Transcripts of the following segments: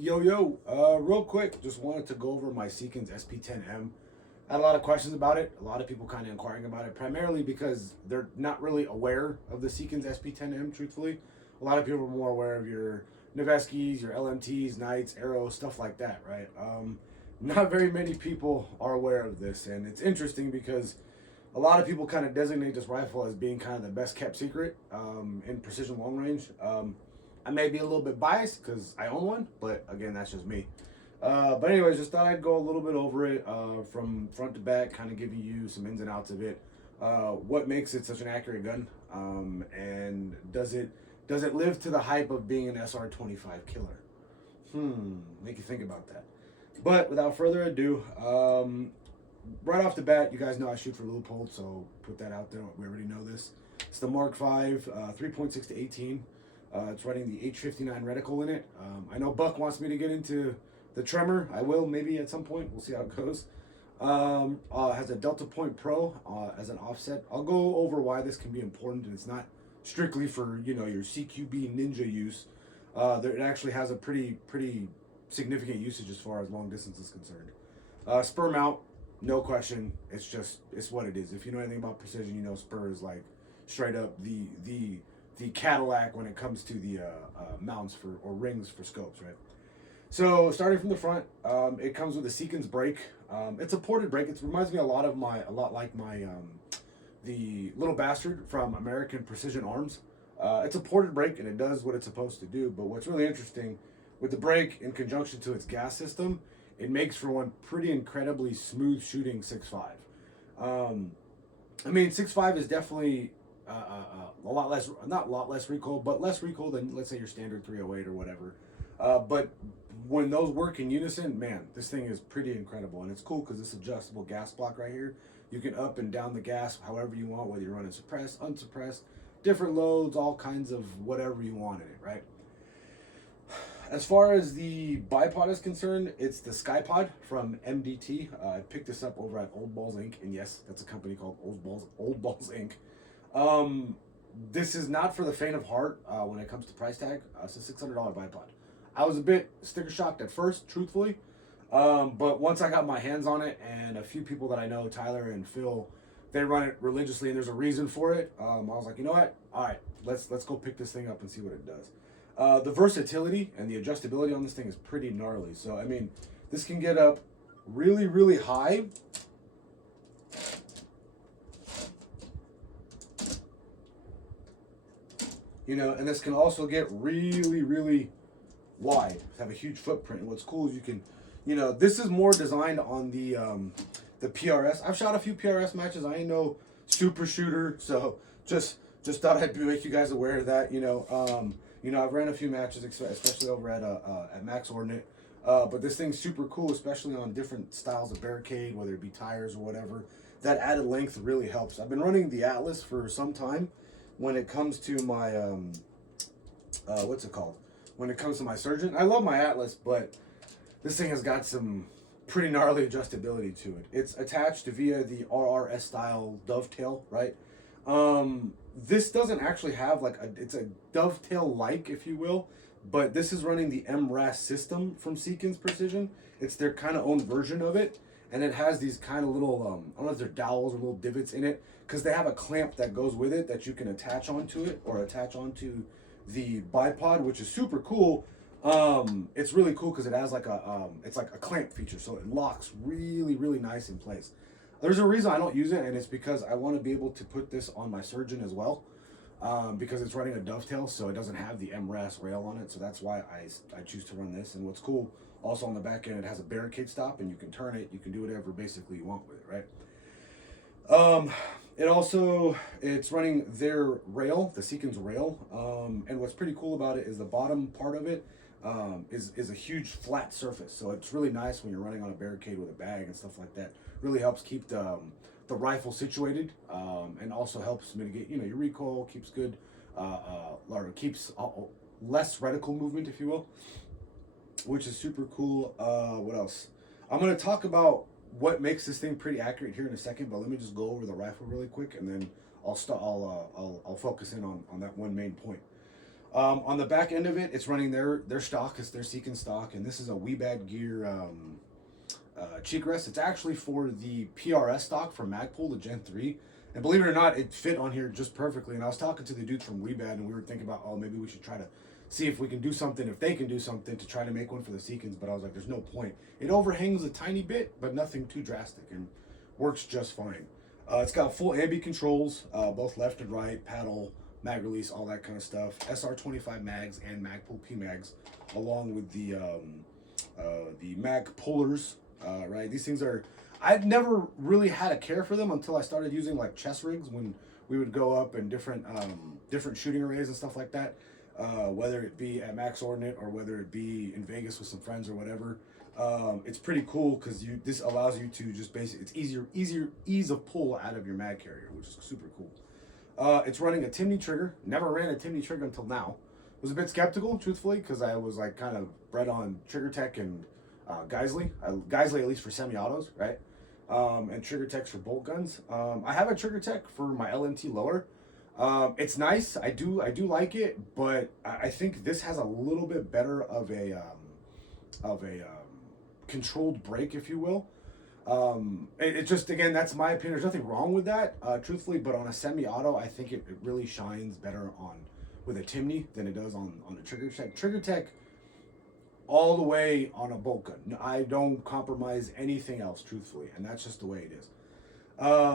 Real quick, just wanted to go over my Seekins SP10M. I had a lot of questions about it. A lot of people kind of inquiring about it, primarily because they're not really aware of the Seekins SP10M, truthfully. A lot of people are more aware of your Neveskis, your LMTs, Knights, Arrows, stuff like that, right? Not very many people are aware of this, and it's interesting because a lot of people kind of designate this rifle as being kind of the best kept secret in precision long range. I may be a little bit biased because I own one, but again, that's just me. But anyways, just thought I'd go a little bit over it from front to back, kind of giving you some ins and outs of it. What makes it such an accurate gun, and does it live to the hype of being an SR25 killer? Make you think about that. But without further ado, right off the bat, you guys know I shoot for Leupold, so put that out there. We already know this. It's the Mark V, 3.6 to 18. It's running the H59 reticle in it. I know Buck wants me to get into the Tremor. I will, maybe at some point. We'll see how it goes. Has a Delta Point Pro as an offset. I'll go over why this can be important, and it's not strictly for your CQB Ninja use. It actually has a pretty significant usage as far as long distance is concerned. Spur mount, no question. It's what it is. If you know anything about precision, you know spur is like straight up the Cadillac when it comes to the mounts or rings for scopes, right? So starting from the front, it comes with a Seekins brake. It's a ported brake. It reminds me a lot like my the Little Bastard from American Precision Arms. It's a ported brake and it does what it's supposed to do. But what's really interesting with the brake in conjunction to its gas system, it makes for one pretty incredibly smooth shooting 6.5. I mean, 6.5 is definitely a lot less, not a lot less recoil, but less recoil than, let's say, your standard 308 or whatever. But when those work in unison, man, this thing is pretty incredible. And it's cool because this adjustable gas block right here, you can up and down the gas however you want, whether you're running suppressed, unsuppressed, different loads, all kinds of whatever you want in it, right? As far as the bipod is concerned, it's the SkyPod from MDT. I picked this up over at Old Balls Inc. And yes, that's a company called Old Balls Inc. This is not for the faint of heart when it comes to price tag. It's a $600 bipod. I was a bit sticker shocked at first, truthfully. But once I got my hands on it, and a few people that I know, Tyler and Phil, they run it religiously, and there's a reason for it. I was like, you know what? All right, let's go pick this thing up and see what it does. The versatility and the adjustability on this thing is pretty gnarly. So, I mean, this can get up really, really high. And this can also get really, really wide, have a huge footprint. And what's cool is you can, this is more designed on the PRS. I've shot a few PRS matches. I ain't no super shooter, so just thought I'd make you guys aware of that. I've ran a few matches, especially over at Max Ordnance. But this thing's super cool, especially on different styles of barricade, whether it be tires or whatever. That added length really helps. I've been running the Atlas for some time. When it comes to my what's it called? When it comes to my Surgeon, I love my Atlas, but this thing has got some pretty gnarly adjustability to it. It's attached via the RRS style dovetail, right? This doesn't actually have it's a dovetail like, if you will, but this is running the MRAS system from Seekins Precision. It's their kind of own version of it, and it has these kind of little I don't know if they're dowels or little divots in it, because they have a clamp that goes with it that you can attach onto it or attach onto the bipod, which is super cool. It's really cool because it has it's like a clamp feature, so it locks really, really nice in place. There's a reason I don't use it, and it's because I want to be able to put this on my Surgeon as well, because it's running a dovetail, so it doesn't have the MRAS rail on it, so that's why I choose to run this. And what's cool, also on the back end, it has a barricade stop, and you can turn it, you can do whatever basically you want with it, right? It's running their rail, the Seekins rail, and what's pretty cool about it is the bottom part of it is a huge flat surface, so it's really nice when you're running on a barricade with a bag and stuff like that. Really helps keep the rifle situated, and also helps mitigate your recoil, keeps good, or keeps less reticle movement, if you will, which is super cool. What else? I'm going to talk about what makes this thing pretty accurate here in a second, but let me just go over the rifle really quick, and then I'll focus in on that one main point. On the back end of it, it's running their stock. It's their Seekins stock, and this is a Weebad Gear cheek rest. It's actually for the PRS stock from Magpul, the Gen 3. And believe it or not, it fit on here just perfectly. And I was talking to the dudes from Weebad, and we were thinking about, oh, maybe we should try to see if we can do something, if they can do something to try to make one for the Seekins. But I was like, there's no point. It overhangs a tiny bit, but nothing too drastic, and works just fine. It's got full ambi controls, both left and right, paddle, mag release, all that kind of stuff. SR25 mags and Magpul P mags, along with the mag pullers. Right, these things are. I'd never really had a care for them until I started using like chess rigs when we would go up in different shooting arrays and stuff like that. Whether it be at Max Ordnance or whether it be in Vegas with some friends or whatever. It's pretty cool because this allows you to just basically, it's ease of pull out of your mag carrier, which is super cool. It's running a Timney trigger. Never ran a Timney trigger until now. Was a bit skeptical, truthfully, because I was like kind of bred on Trigger Tech and Geisley. Geisley at least for semi-autos, right? And Trigger Techs for bolt guns. I have a Trigger Tech for my LMT lower. It's nice. I do like it, but I think this has a little bit better of a controlled brake, if you will. It just, again, that's my opinion. There's nothing wrong with that, truthfully, but on a semi-auto, I think it really shines better with a Timney than it does on the Trigger Tech. Trigger Tech all the way on a bolt gun. I don't compromise anything else, truthfully, and that's just the way it is.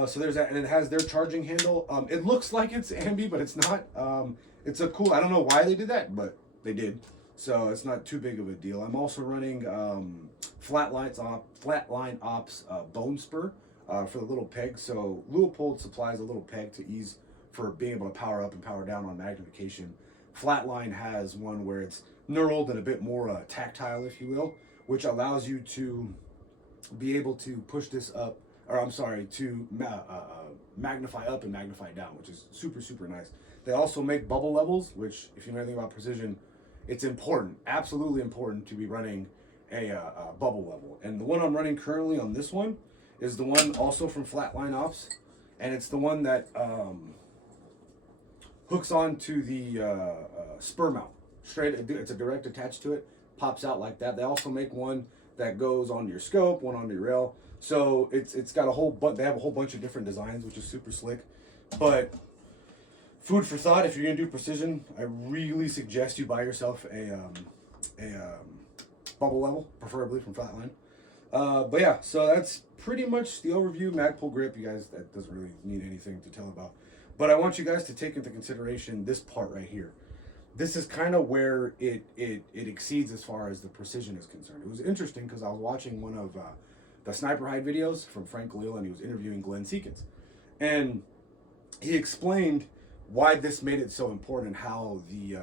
So there's that, and it has their charging handle. It looks like it's ambi, but it's not. It's a cool, I don't know why they did that, but they did. So it's not too big of a deal. I'm also running Flatline Ops bone spur for the little peg. So Leupold supplies a little peg to ease for being able to power up and power down on magnification. Flatline has one where it's knurled and a bit more tactile, if you will, which allows you to be able to push this up, or I'm sorry, to magnify up and magnify down, which is super, super nice. They also make bubble levels, which, if you know anything about precision, it's important, absolutely important to be running a bubble level. And the one I'm running currently on this one is the one also from Flatline Ops, and it's the one that hooks onto the spur mount. Straight, it's a direct attached to it, pops out like that. They also make one that goes on your scope, one on your rail. So it's got a whole they have a whole bunch of different designs, which is super slick. But food for thought, if you're gonna do precision, I really suggest you buy yourself a bubble level, preferably from Flatline. But yeah, so that's pretty much the overview. Magpul grip, you guys, that doesn't really need anything to tell about. But I want you guys to take into consideration this part right here. This is kind of where it exceeds as far as the precision is concerned. It was interesting because I was watching one of the sniper hide videos from Frank Galil, and he was interviewing Glenn Seekins. And he explained why this made it so important and how the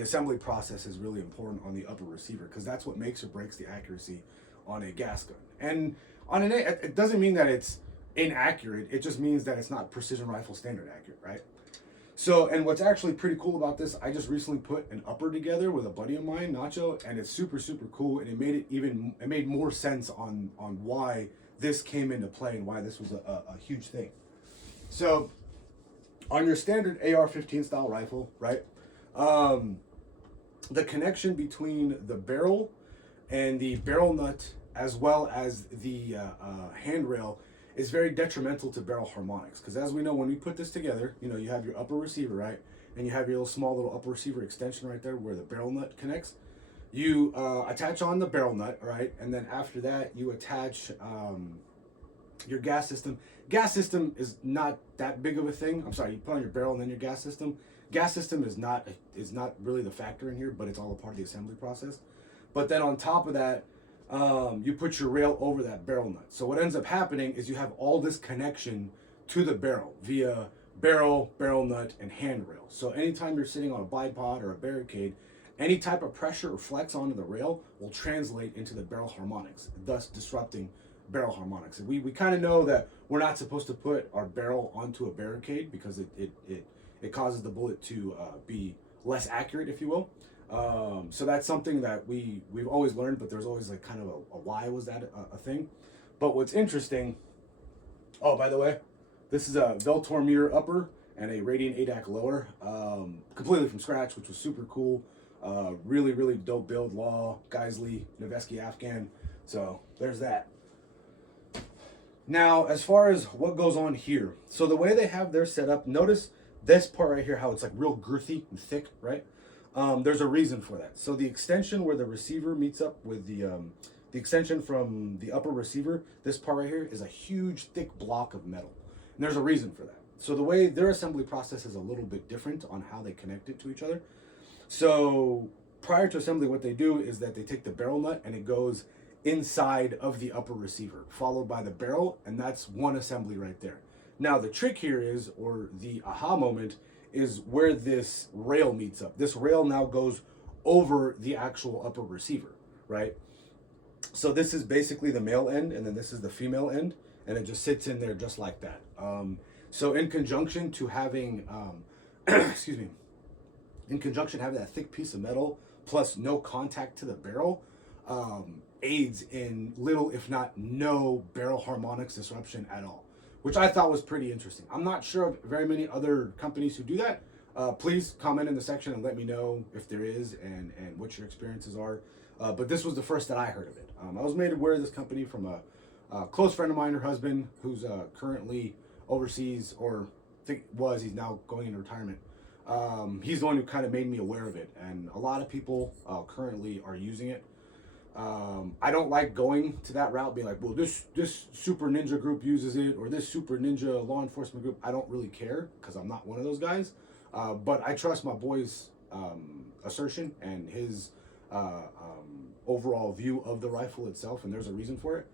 assembly process is really important on the upper receiver, because that's what makes or breaks the accuracy on a gas gun. And on an it doesn't mean that it's inaccurate, it just means that it's not precision rifle standard accurate, right? So, and what's actually pretty cool about this, I just recently put an upper together with a buddy of mine, Nacho, and it's super, super cool, and it made more sense on why this came into play and why this was a huge thing. So, on your standard AR-15 style rifle, right, the connection between the barrel and the barrel nut, as well as the handrail, is very detrimental to barrel harmonics, because as we know, when we put this together, you know, you have your upper receiver, right, and you have your small little upper receiver extension right there where the barrel nut connects. You attach on the barrel nut, right, and then after that you attach your gas system. Gas system is not that big of a thing. I'm sorry, you put on your barrel and then your gas system. Gas system is not really the factor in here, but it's all a part of the assembly process. But then on top of that, you put your rail over that barrel nut. So what ends up happening is you have all this connection to the barrel via barrel, barrel nut, and handrail. So anytime you're sitting on a bipod or a barricade, any type of pressure or flex onto the rail will translate into the barrel harmonics, thus disrupting barrel harmonics. And we kind of know that we're not supposed to put our barrel onto a barricade because it causes the bullet to be less accurate, if you will. So that's something that we've always learned, but there's always like kind of a why was that a thing. But what's interesting, oh, by the way, this is a Veltor mirror upper, and a Radiant ADAC lower, completely from scratch, which was super cool. Really, really dope build. Law, Geisley, Noveski Afghan. So there's that. Now, as far as what goes on here, so the way they have their setup, notice this part right here, how it's like real girthy and thick, right? There's a reason for that. So the extension where the receiver meets up with the extension from the upper receiver, this part right here is a huge thick block of metal. And there's a reason for that. So the way their assembly process is a little bit different on how they connect it to each other. So prior to assembly, what they do is that they take the barrel nut and it goes inside of the upper receiver, followed by the barrel, and that's one assembly right there. Now the trick here is, or the aha moment, is where this rail meets up. This rail now goes over the actual upper receiver, right? So this is basically the male end, and then this is the female end, and it just sits in there just like that. So in conjunction to having, excuse me, in conjunction having that thick piece of metal plus no contact to the barrel, aids in little, if not no, barrel harmonics disruption at all, which I thought was pretty interesting. I'm not sure of very many other companies who do that. Please comment in the section and let me know if there is and what your experiences are. But this was the first that I heard of it. I was made aware of this company from a close friend of mine, her husband, who's currently overseas, or he's now going into retirement. He's the one who kind of made me aware of it, and a lot of people currently are using it. I don't like going to that route, being like, well, this super ninja group uses it, or this super ninja law enforcement group. I don't really care, because I'm not one of those guys. But I trust my boy's assertion and his overall view of the rifle itself, and there's a reason for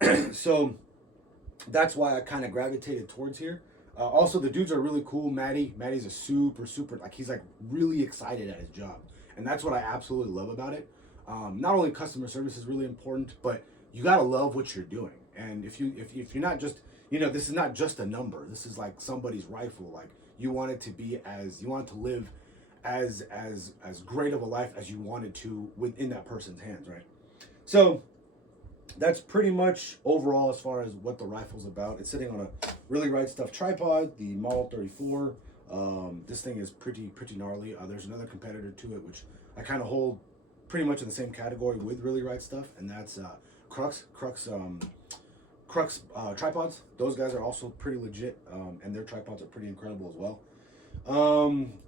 it. So that's why I kind of gravitated towards here. Also, the dudes are really cool. Maddie's a super, like, he's like really excited at his job, and that's what I absolutely love about it. Not only customer service is really important, but you gotta love what you're doing. And if you're not just, this is not just a number. This is like somebody's rifle. Like, you want it to live as great of a life as you wanted to within that person's hands, right? So that's pretty much overall as far as what the rifle's about. It's sitting on a really right stuff tripod, the Model 34. This thing is pretty gnarly. There's another competitor to it, which I kind of hold pretty much in the same category with really right stuff, and that's Crux tripods. Those guys are also pretty legit, and their tripods are pretty incredible as well.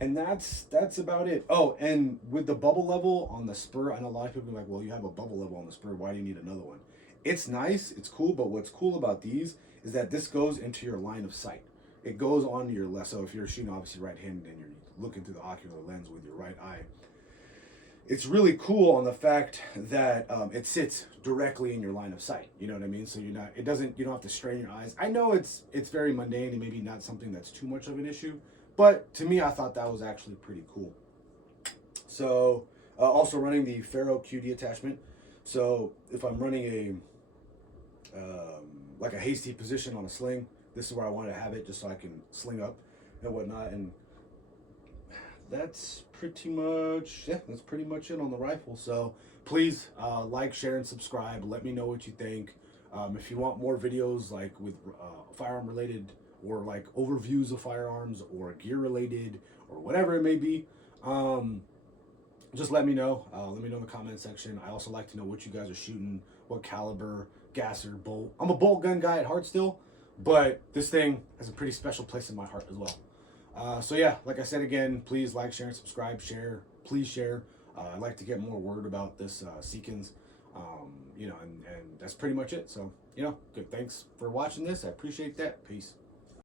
And that's about it. Oh, and with the bubble level on the spur, I know a lot of people are like, well, you have a bubble level on the spur, why do you need another one? It's nice, it's cool, but what's cool about these is that this goes into your line of sight. It goes on your left, so if you're shooting obviously right-handed and you're looking through the ocular lens with your right eye, it's really cool on the fact that it sits directly in your line of sight. You know what I mean? So you don't have to strain your eyes. I know it's very mundane and maybe not something that's too much of an issue, but to me, I thought that was actually pretty cool. So also running the Ferro QD attachment. So if I'm running like a hasty position on a sling, this is where I want to have it, just so I can sling up and whatnot. And that's pretty much it on the rifle. So please like, share, and subscribe. Let me know what you think. If you want more videos like with firearm related, or like overviews of firearms, or gear related, or whatever it may be, just let me know. Let me know in the comment section. I also like to know what you guys are shooting, what caliber, gasser, bolt. I'm a bolt gun guy at heart still, but this thing has a pretty special place in my heart as well. So yeah, like I said again, please like, share, and subscribe. Please share. I'd like to get more word about this Seekins, and that's pretty much it. So, good. Thanks for watching this. I appreciate that. Peace.